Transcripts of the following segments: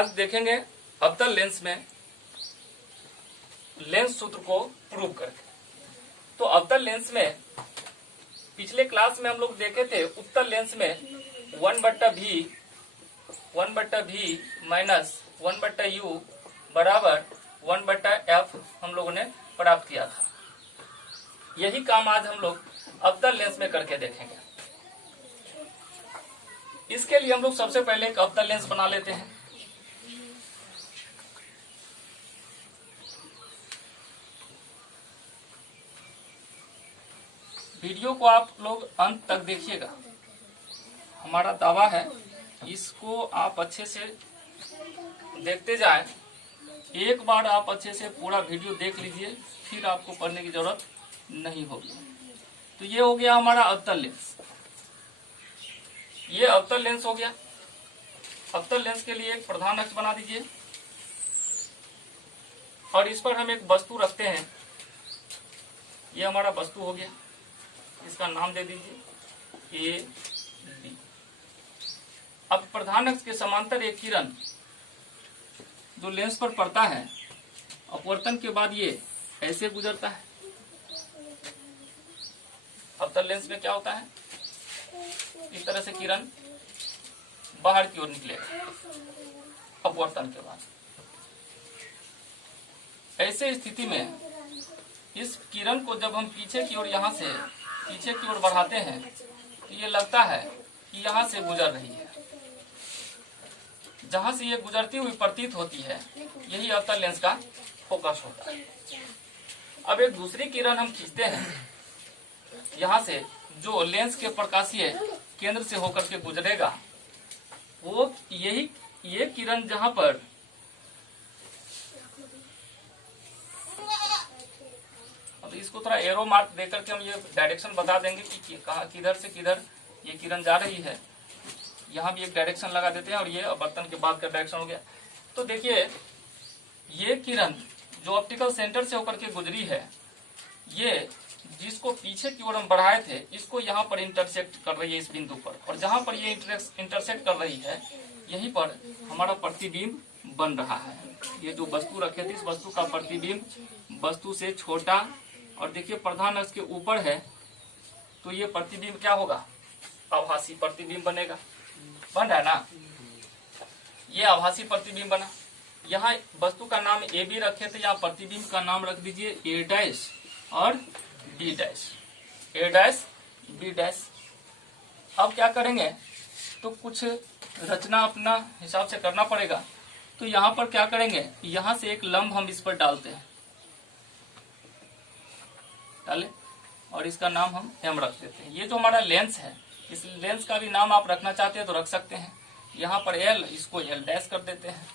आज देखेंगे अवतल लेंस में लेंस सूत्र को प्रूव करके। तो अवतल लेंस में पिछले क्लास में हम लोग देखे थे उत्तल लेंस में 1/v माइनस 1/u बराबर 1/f हम लोगों ने प्राप्त किया था। यही काम आज हम लोग अवतल लेंस में करके देखेंगे। इसके लिए हम लोग सबसे पहले एक अवतल लेंस बना लेते हैं। वीडियो को आप लोग अंत तक देखिएगा। हमारा दावा है इसको आप अच्छे से देखते जाएं। एक बार आप अच्छे से पूरा वीडियो देख लीजिए, फिर आपको पढ़ने की जरूरत नहीं होगी। तो ये हो गया हमारा अवतल लेंस। ये अवतल लेंस हो गया। अवतल लेंस के लिए एक प्रधान अक्ष बना दीजिए और इस पर हम एक वस्तु रखते हैं। ये हमारा वस्तु हो गया, इसका नाम दे दीजिए ए बी। अब प्रधान अक्ष के समांतर एक किरण जो लेंस पर पड़ता है, अपवर्तन के बाद ये ऐसे गुजरता है। अवतल लेंस में क्या होता है, इस तरह से किरण बाहर की ओर निकलेगा अपवर्तन के बाद। ऐसे स्थिति में इस किरण को जब हम पीछे की ओर यहाँ से पीछे की ओर बढ़ाते हैं तो ये लगता है कि यहाँ से गुजर रही है। जहां से ये गुजरती हुई प्रतीत होती है, यही अवतल लेंस का फोकस होता है। अब एक दूसरी किरण हम खींचते हैं यहाँ से, जो लेंस के प्रकाशीय केंद्र से होकर के गुजरेगा। वो ये किरण जहां पर अब इसको थोड़ा एरो मार्क देकर के हम ये डायरेक्शन बता देंगे कि कहाँ किधर से किधर ये किरण जा रही है। यहाँ भी एक डायरेक्शन लगा देते हैं और ये अपवर्तन के बाद का डायरेक्शन हो गया। तो देखिए ये किरण जो ऑप्टिकल सेंटर से होकर के गुजरी है, ये जिसको पीछे की ओर हम बढ़ाए थे, इसको यहाँ पर इंटरसेक्ट कर रही है इस बिंदु पर, और जहां पर ये इंटरसेक्ट कर रही है यहीं पर हमारा प्रतिबिंब बन रहा है। ये जो वस्तु रखे थे, इस वस्तु का प्रतिबिंब वस्तु से छोटा, और देखिए प्रधान अक्ष के ऊपर है, तो ये प्रतिबिंब क्या होगा, आभासी प्रतिबिंब बनेगा। बन रहा है ना, ये आभासी प्रतिबिंब बना। यहाँ वस्तु का नाम ए बी रखे थे, यहाँ प्रतिबिंब का नाम रख दीजिए ए डैश और बी डैश, ए डैश बी डैश। अब क्या करेंगे, तो कुछ रचना अपना हिसाब से करना पड़ेगा। तो यहाँ पर क्या करेंगे, यहाँ से एक लंब हम इस पर डालते हैं, डाले, और इसका नाम हम एम रख देते हैं। ये जो हमारा लेंस है, इस लेंस का भी नाम आप रखना चाहते हैं तो रख सकते हैं। यहाँ पर एल, इसको एल डैश कर देते हैं,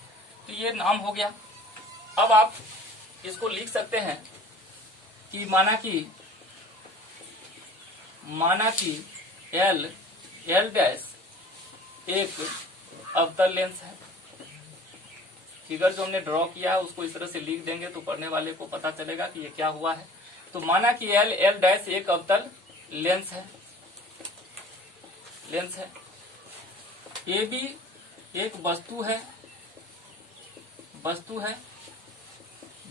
तो ये नाम हो गया। अब आप इसको लिख सकते हैं कि माना कि एल डैश एक अवतल लेंस है। फिगर जो हमने ड्रॉ किया है उसको इस तरह से लिख देंगे तो पढ़ने वाले को पता चलेगा कि ये क्या हुआ है। तो माना कि एल डैश एक अवतल लेंस है। ए बी एक वस्तु है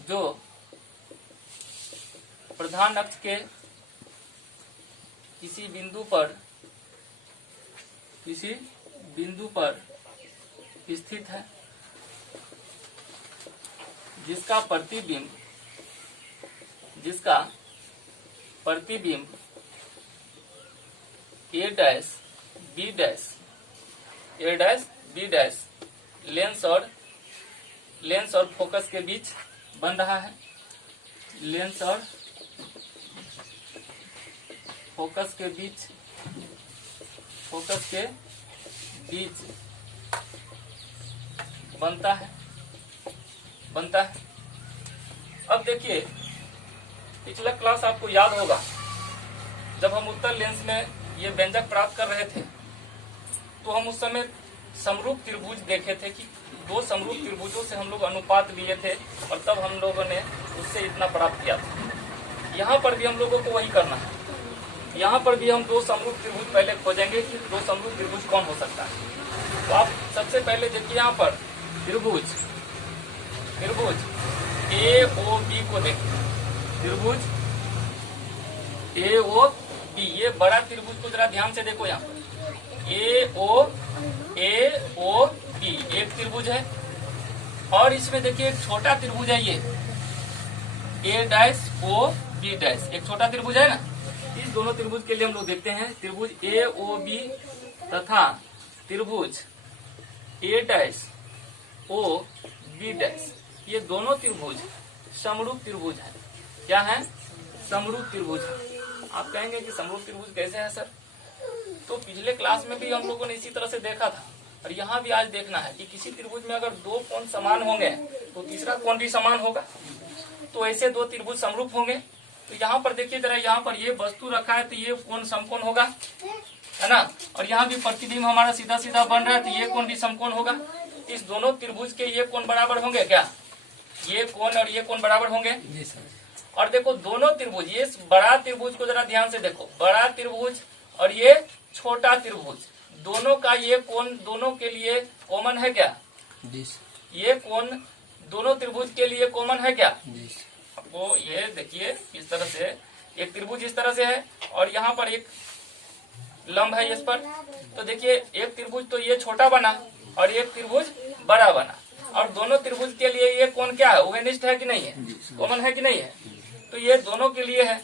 जो प्रधान अक्ष के किसी बिंदु पर स्थित है, जिसका प्रतिबिंब ए डैश बी डैश लेंस और फोकस के बीच बन रहा है। लेंस और फोकस के बीच बनता है। अब देखिए पिछला क्लास आपको याद होगा, जब हम उत्तल लेंस में ये व्यंजक प्राप्त कर रहे थे तो हम उस समय समरूप त्रिभुज देखे थे कि दो समरूप त्रिभुजों से हम लोग अनुपात लिए थे और तब हम लोगों ने उससे इतना प्राप्त किया था। यहाँ पर भी हम लोगों को वही करना है। यहाँ पर भी हम दो समरूप त्रिभुज पहले खोजेंगे कि दो समरूप त्रिभुज कौन हो सकता है। तो आप सबसे पहले देखिए यहाँ पर त्रिभुज AOB को देखिए, त्रिभुज AOB, ये बड़ा त्रिभुज को जरा ध्यान से देखो, यहाँ पर AOB एक त्रिभुज है, और इसमें देखिए एक छोटा त्रिभुज है, ये A'OB', एक छोटा त्रिभुज है ना। इस दोनों त्रिभुज के लिए हम लोग देखते हैं, त्रिभुज AOB तथा त्रिभुज A'OB', ये दोनों त्रिभुज समरूप त्रिभुज है। क्या है? समरूप त्रिभुज है। आप कहेंगे कि समरूप त्रिभुज कैसे है सर? तो पिछले क्लास में भी हम लोगों ने इसी तरह से देखा था, और यहाँ भी आज देखना है कि किसी त्रिभुज में अगर दो कोण समान होंगे तो तीसरा कोण भी समान होगा, तो ऐसे दो त्रिभुज समरूप होंगे। तो यहाँ पर देखिए जरा, यहाँ पर ये वस्तु रखा है तो ये कोण समकोण होगा, है ना, और यहाँ भी प्रतिबिंब हमारा सीधा सीधा बन रहा है तो ये कोण भी समकोण होगा। इस दोनों त्रिभुज के ये कोण बराबर होंगे क्या? ये कोण और ये कोण बराबर होंगे। और देखो दोनों त्रिभुज, ये बड़ा त्रिभुज को जरा ध्यान से देखो, बड़ा त्रिभुज और ये छोटा त्रिभुज, दोनों का ये कोण दोनों के लिए कॉमन है क्या? ये कोण दोनों त्रिभुज के लिए कॉमन है क्या? आपको ये देखिए इस तरह से एक त्रिभुज इस तरह से है, और यहाँ पर एक लंब है इस पर, तो देखिए एक त्रिभुज तो ये छोटा बना और एक त्रिभुज बड़ा बना, और दोनों त्रिभुज के लिए ये कोण क्या है? उभयनिष्ठ है कि नहीं है? कॉमन है कि नहीं है? तो ये दोनों के लिए है,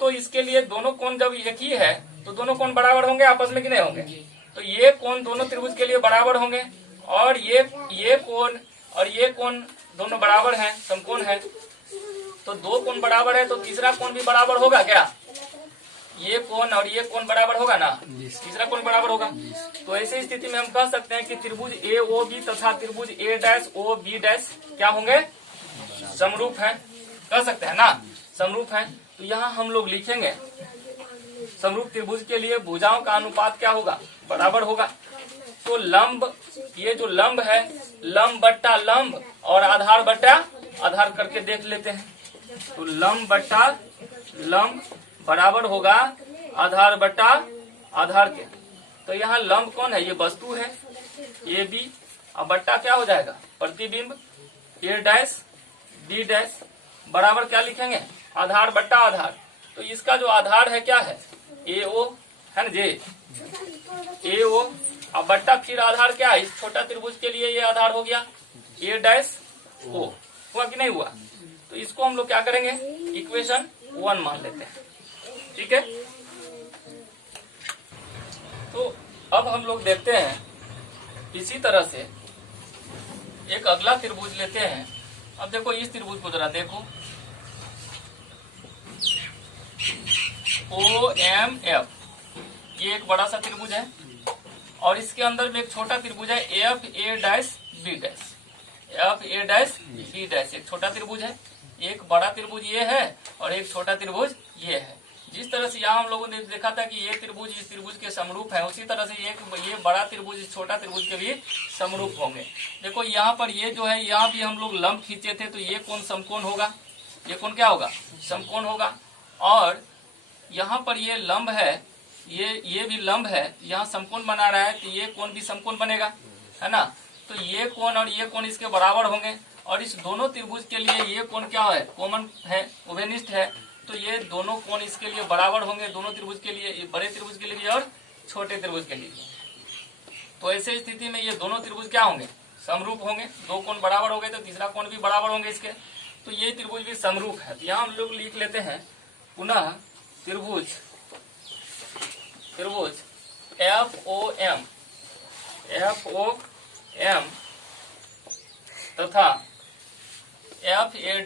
तो इसके लिए दोनों कोण जब एक ही है तो दोनों कोण बराबर होंगे आपस में कि नहीं होंगे? तो ये कोण दोनों त्रिभुज के लिए बराबर होंगे, और ये कोण और ये कोण दोनों बराबर हैं, समकोण है। तो दो कोण बराबर है तो तीसरा कोण भी बराबर होगा क्या? ये कोण और ये कोण बराबर होगा ना, तीसरा कोण बराबर होगा। तो ऐसी स्थिति में हम कह सकते हैं कि त्रिभुज AOB तथा त्रिभुज A'OB' क्या होंगे? समरूप है, कह सकते हैं ना, समरूप है। तो यहाँ हम लोग लिखेंगे समरूप त्रिभुज के लिए भुजाओं का अनुपात क्या होगा? बराबर होगा। तो लंब, ये जो लंब है, लंब बट्टा लंब और आधार बट्टा आधार करके देख लेते हैं। तो लंब बट्टा लंब बराबर होगा आधार बट्टा आधार के। तो यहाँ लंब कौन है? ये वस्तु है AB, और बट्टा क्या हो जाएगा? प्रतिबिंब A', B' बराबर क्या लिखेंगे? आधार बट्टा आधार। तो इसका जो आधार है क्या है? AO है ना, AO, अब बट्टा फिर आधार क्या है? इस छोटा त्रिभुज के लिए ये आधार हो गया A'O, हुआ कि नहीं हुआ? तो इसको हम लोग क्या करेंगे? इक्वेशन 1 मान लेते हैं, ठीक है। तो अब हम लोग देखते हैं इसी तरह से एक अगला त्रिभुज लेते हैं। अब देखो इस त्रिभुज को जरा देखो, OMF, ये एक बड़ा सा त्रिभुज है, और इसके अंदर में एक छोटा त्रिभुज है FA', FA', एक छोटा त्रिभुज है। एक बड़ा त्रिभुज ये है और एक छोटा त्रिभुज ये है। जिस तरह से यहाँ हम लोगों ने देखा था कि ये त्रिभुज इस त्रिभुज के समरूप है, उसी तरह से ये बड़ा त्रिभुज इस छोटा त्रिभुज के भी समरूप होंगे। देखो यहाँ पर ये जो है, यहाँ भी हम लोग लंब खींचे थे, तो ये कोण समकोण होगा, ये कोण क्या होगा? समकोण होगा। और यहाँ पर ये लंब है, ये भी लंब है, यहाँ समकोण बना रहा है, तो ये कोण भी समकोण बनेगा, है ना। तो ये कोण और ये कोण इसके बराबर होंगे, और इस दोनों त्रिभुज के लिए ये कोण क्या है? कॉमन है, उभयनिष्ठ है। तो ये दोनों कोण इसके लिए बराबर होंगे, दोनों त्रिभुज के लिए, बड़े त्रिभुज के लिए भी और छोटे त्रिभुज के लिए। तो ऐसे स्थिति में ये दोनों त्रिभुज क्या होंगे? समरूप होंगे। दो कोण बराबर हो गए तो तीसरा कोण भी बराबर होंगे इसके, तो ये त्रिभुज भी समरूप है। तो यहाँ हम लोग लिख लेते हैं पुनः त्रिभुज FOM तथा FA',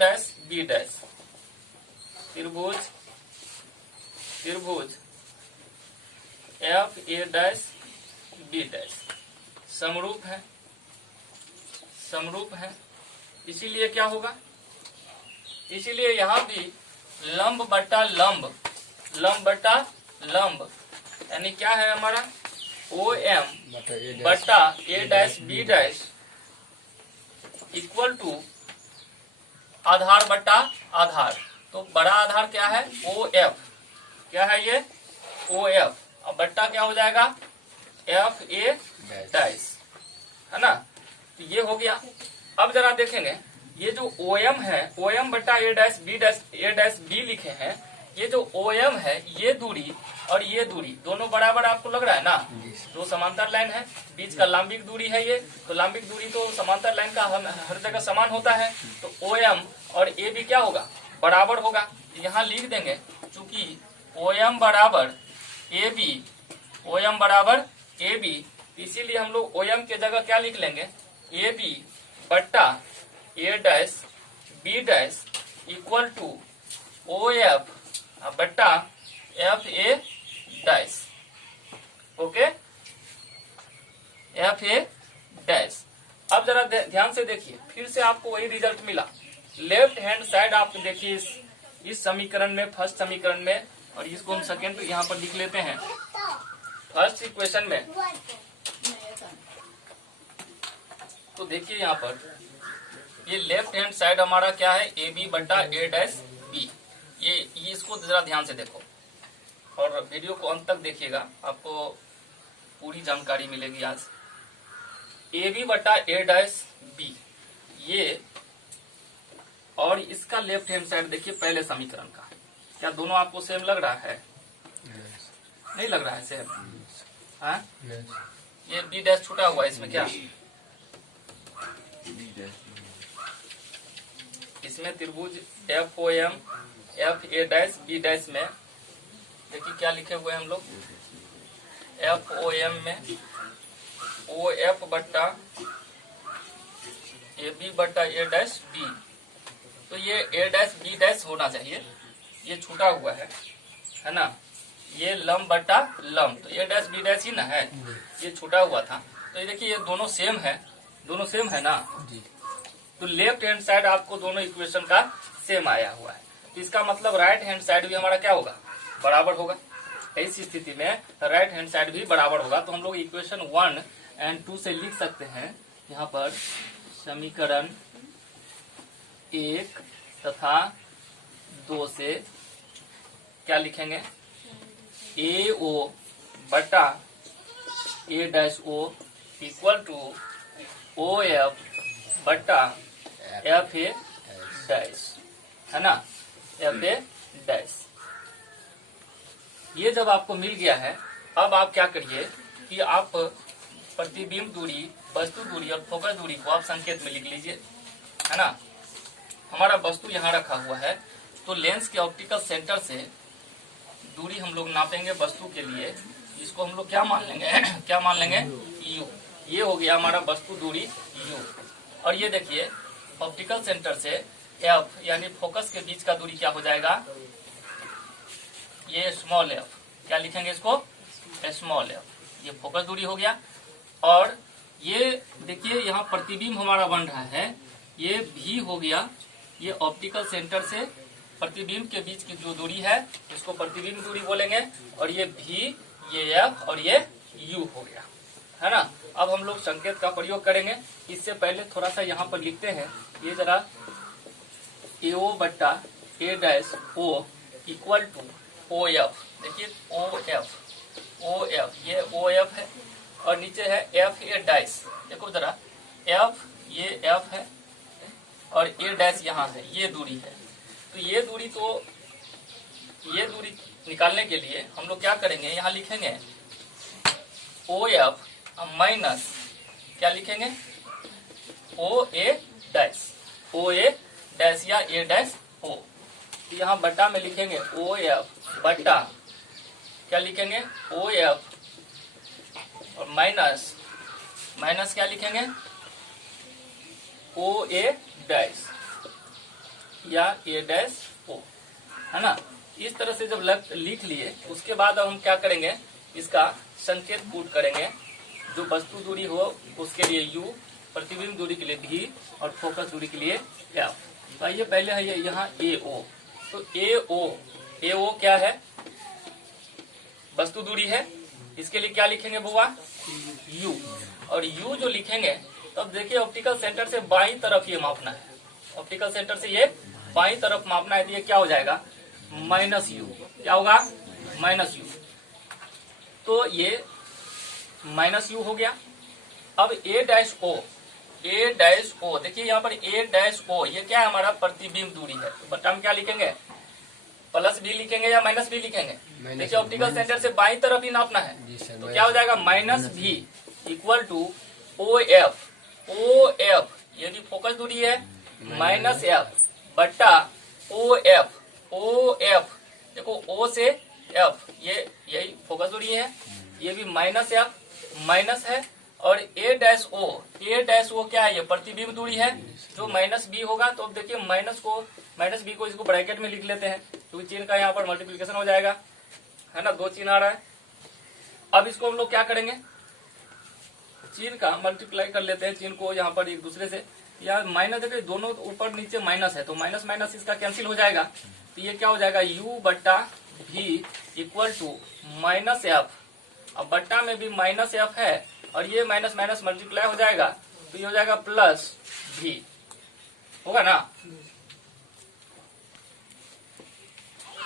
त्रिभुज FA', समरूप है। इसीलिए क्या होगा? इसीलिए यहाँ भी लंब बट्टा लंब, यानी क्या है हमारा? OM बट्टा A', इक्वल टू आधार बट्टा आधार। तो बड़ा आधार क्या है? OF, क्या है ये? OF, और बट्टा क्या हो जाएगा? FA', है ना। तो ये हो गया। अब जरा देखेंगे ये जो OM है, OM बटा A डैश B लिखे हैं, ये जो OM है ये दूरी और ये दूरी दोनों बराबर आपको लग रहा है ना, दो समांतर लाइन है, बीच का लंबिक दूरी है ये, तो लंबिक दूरी तो समांतर लाइन का हर जगह समान होता है, तो OM और AB क्या होगा, बराबर होगा। यहाँ लिख देंगे चूंकि OM बराबर AB, इसीलिए हम लोग OM के जगह क्या लिख लेंगे, AB बट्टा A dash B dash equal to OF बट्टा FA dash. Okay, FA dash. अब जरा ध्यान से देखिए, फिर से आपको वही रिजल्ट मिला। लेफ्ट हैंड साइड आप देखिए इस समीकरण में, फर्स्ट समीकरण में, और इसको हम सेकेंड यहाँ पर लिख लेते हैं। फर्स्ट इक्वेशन में तो देखिए यहाँ पर ये लेफ्ट हैंड साइड हमारा क्या है, AB बटा A डैश B। ये इसको जरा ध्यान से देखो और वीडियो को अंत तक देखिएगा, आपको पूरी जानकारी मिलेगी आज। AB बटा A डैश B ये, और इसका लेफ्ट हैंड साइड देखिए पहले समीकरण का, क्या दोनों आपको सेम लग रहा है? नहीं लग रहा है सेम? हाँ, ये B डैश छूटा हुआ है इसमें, क्या इसमें त्रिभुज FOM FA dash B dash में देखिए क्या लिखे हुए हैं हम लोग, FOM में OF बट्टा AB बट्टा A डैश B, तो ये A डैश B डैश होना चाहिए, ये छूटा हुआ है ना, ये लंब बट्टा लंब, तो A डैश B डैश ही ना है, ये छूटा हुआ था। तो ये देखिए ये दोनों सेम है, दोनों सेम है ना जी। तो लेफ्ट हैंड साइड आपको दोनों इक्वेशन का सेम आया हुआ है, तो इसका मतलब राइट हैंड साइड भी हमारा क्या होगा, बराबर होगा। इस स्थिति में राइट हैंड साइड भी बराबर होगा, तो हम लोग इक्वेशन 1 और 2 से लिख सकते हैं यहाँ पर समीकरण 1 तथा 2 से क्या लिखेंगे, AO बटा A dash O equal to OF बटा FA डैश, है ना, FA डैश। ये जब आपको मिल गया है, अब आप क्या करिए कि आप प्रतिबिंब दूरी, वस्तु दूरी और फोकस दूरी को आप संकेत में लिख लीजिए, है ना। हमारा वस्तु यहाँ रखा हुआ है, तो लेंस के ऑप्टिकल सेंटर से दूरी हम लोग नापेंगे वस्तु के लिए, इसको हम लोग क्या मान लेंगे क्या मान लेंगे, U। ये हो गया हमारा वस्तु दूरी U। और ये देखिए ऑप्टिकल सेंटर से F यानी फोकस के बीच का दूरी क्या हो जाएगा, ये स्मॉल f, क्या लिखेंगे इसको, स्मॉल f, ये फोकस दूरी हो गया। और ये देखिए यहाँ प्रतिबिंब हमारा बन रहा है, ये V हो गया, ये ऑप्टिकल सेंटर से प्रतिबिंब के बीच की जो दूरी है इसको प्रतिबिंब दूरी बोलेंगे, और ये V, ये F और ये U हो गया, है ना। अब हम लोग संकेत का प्रयोग करेंगे, इससे पहले थोड़ा सा यहाँ पर लिखते हैं, ये जरा AO बट्टा A dash O equal to OF, देखिए OF, ये OF है, और नीचे है FA डैश, देखो जरा F, ये F है और A डैश यहाँ है, ये दूरी है। तो ये दूरी निकालने के लिए हम लोग क्या करेंगे, यहाँ लिखेंगे OF माइनस क्या लिखेंगे, OA डैश या A डैश O, तो यहाँ बट्टा में लिखेंगे OF बट्टा क्या लिखेंगे, OF और माइनस क्या लिखेंगे, OA डैश या A डैश O, है ना। इस तरह से जब लिख लिए, उसके बाद अब हम क्या करेंगे, इसका संकेत पुट करेंगे, जो वस्तु दूरी हो उसके लिए U, प्रतिबिंब दूरी के लिए V और फोकस दूरी के लिए F। आइए पहले है यहाँ AO, तो AO क्या है, वस्तु दूरी है, इसके लिए क्या लिखेंगे बुआ, U, और U जो लिखेंगे तब देखिए ऑप्टिकल सेंटर से बाईं तरफ ये मापना है, ऑप्टिकल सेंटर से ये बाईं तरफ मापना है, तो ये क्या हो जाएगा, -U, क्या होगा, -U, तो ये -U हो गया। अब A dash O A dash O, देखिए यहाँ पर ए डैश ओ ये क्या है हमारा प्रतिबिंब दूरी है। तो बट्टा में क्या लिखेंगे, प्लस बी लिखेंगे या माइनस बी लिखेंगे। देखिए ऑप्टिकल सेंटर से बाईं तरफ ही नापना है, तो क्या हो जाएगा minus V equal to O F. O F ये भी फोकस दूरी है, माइनस एफ बट्टा ओ एफ। ओ एफ देखो ओ से एफ ये यही फोकस दूरी है, ये भी माइनस एफ माइनस है। और ए डैश ओ, ए डैश ओ क्या है, ये प्रतिबिंब दूरी है जो माइनस बी होगा। तो अब देखिए माइनस बी को इसको ब्रैकेट में लिख लेते हैं, क्योंकि चिन्ह का यहाँ पर मल्टीप्लीकेशन हो जाएगा, है ना, दो चिन्ह आ रहा है। अब इसको हम लोग क्या करेंगे, चिन्ह का मल्टीप्लाई कर लेते हैं, चिन्ह को यहाँ पर एक दूसरे से, या माइनस देखिए दोनों ऊपर नीचे माइनस है, तो माइनस माइनस इसका कैंसिल हो जाएगा। तो ये क्या हो जाएगा, u बट्टा भी इक्वल टू माइनस एफ। अब बट्टा में भी माइनस एफ है और ये माइनस माइनस मल्टीप्लाई हो जाएगा, तो ये हो जाएगा प्लस भी, होगा ना।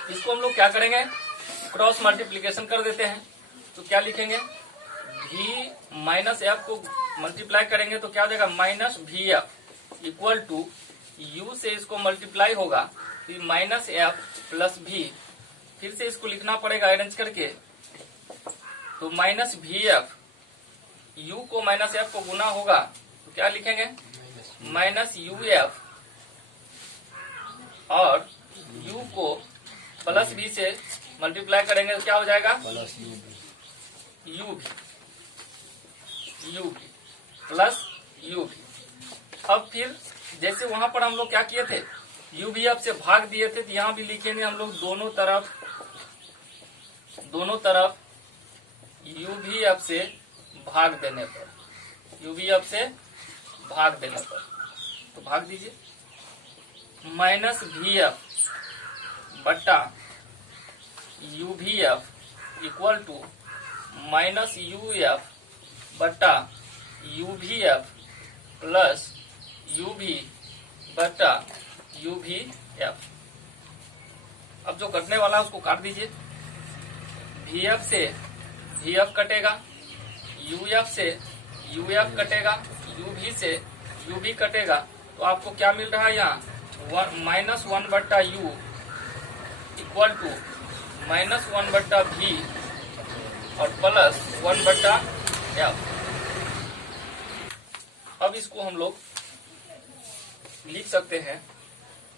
इसको हम लोग क्या करेंगे, क्रॉस मल्टीप्लीकेशन कर देते हैं। तो क्या लिखेंगे, भी माइनस एफ को मल्टीप्लाई करेंगे तो क्या हो जाएगा माइनस भी एफ इक्वल टू यू से इसको मल्टीप्लाई होगा तो माइनस एफ प्लस भी, फिर से इसको लिखना पड़ेगा अरेंज करके। तो माइनस भी एफ, यू को माइनस एफ को गुना होगा तो क्या लिखेंगे माइनस यू एफ, और यू को प्लस बी से मल्टीप्लाई करेंगे तो क्या हो जाएगा यू भी प्लस यू भी। अब फिर जैसे वहां पर हम लोग क्या किए थे, यू भी एफ से भाग दिए थे, तो यहाँ भी लिखेंगे हम लोग दोनों तरफ यू भी एफ से भाग देने पर, यू भी एफ से भाग देने पर, तो भाग दीजिए माइनस भी एफ बट्टा U V F equal to minus U F बट्टा U V F plus U V बट्टा यू भी एफ। अब जो कटने वाला है उसको काट दीजिए, भी एफ से भी एफ कटेगा, यू एफ से यू एफ कटेगा, यू भी से यू भी कटेगा। तो आपको क्या मिल रहा है यहाँ माइनस वन बट्टा U equal to minus one बट्टा भी और प्लस वन बट्टा एफ। अब इसको हम लोग लिख सकते हैं,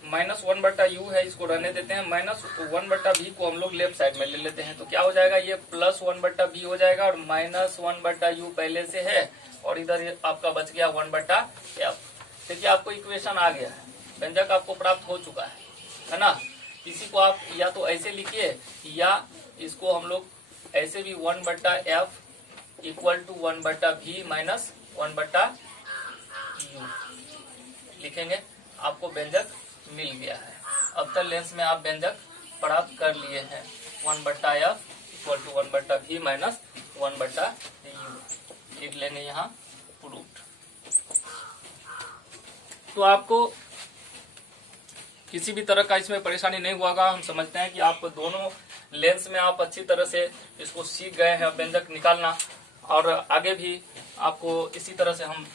माइनस वन बट्टा यू है इसको रहने देते हैं, माइनस वन बट्टा भी को हम लोग लेफ्ट साइड में ले लेते हैं। तो क्या हो जाएगा, ये प्लस वन बट्टा भी हो जाएगा और माइनस वन बट्टा यू पहले से है और इधर आपका बच गया वन बट्टा एफ। देखिए आपको इक्वेशन आ गया है, व्यंजक आपको प्राप्त हो चुका है ना। इसी को आप या तो ऐसे लिखिए या इसको हम लोग ऐसे भी वन बट्टा एफ इक्वल टू वन बट्टा भी माइनस वन बट्टा यू लिखेंगे, आपको व्यंजक मिल गया है। अब तक लेंस में आप व्यंजक प्राप्त कर लिए हैं, वन बट्टा एफ इक्वल टू वन बट्टा भी माइनस वन बट्टा यू लिख लेंगे यहाँ प्रूव्ड। तो आपको किसी भी तरह का इसमें परेशानी नहीं हुआ। हम समझते हैं कि आप दोनों लेंस में आप अच्छी तरह से इसको सीख गए हैं व्यंजक निकालना, और आगे भी आपको इसी तरह से हम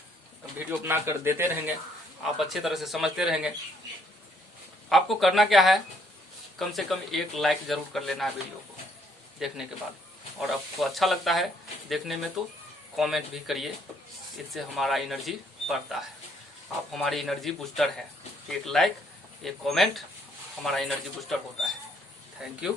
वीडियो बनाकर देते रहेंगे, आप अच्छी तरह से समझते रहेंगे। आपको करना क्या है, कम से कम एक लाइक जरूर कर लेना है वीडियो को देखने के बाद, और आपको अच्छा लगता है देखने में तो कमेंट भी करिए, इससे हमारा एनर्जी बढ़ता है। आप हमारी एनर्जी बूस्टर हैं, एक लाइक एक कमेंट हमारा एनर्जी बूस्टर होता है। Thank you.